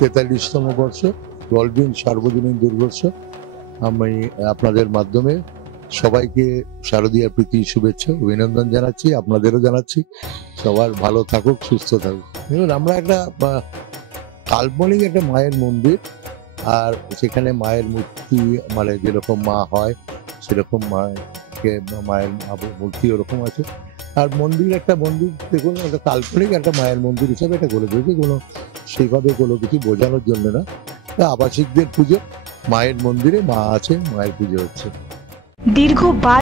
43তম বর্ষ গলবিন সার্বজনীন দুর্গোৎসব। আমি আপনাদের মাধ্যমে সবাইকে শারদীয়ার প্রীতি শুভেচ্ছা অভিনন্দন জানাচ্ছি, আপনাদেরও জানাচ্ছি। সবার ভালো থাকুক, সুস্থ থাকুক। দেখুন, আমরা একটা কাল্পনিক একটা মায়ের মন্দির, আর সেখানে মায়ের মূর্তি মানে যেরকম মা হয় সেরকম মায়ের মূর্তি ওরকম আছে। আর মন্দির একটা মন্দির, দেখুন একটা কাল্পনিক একটা মায়ের মন্দির হিসাবে এটা করে দিয়েছে, কোনো সেইভাবে কোনো কিছু বোঝানোর জন্য না। আবাসিকদের পুজো, মায়ের মন্দিরে মা আছে, মায়ের পুজো হচ্ছে। দীর্ঘ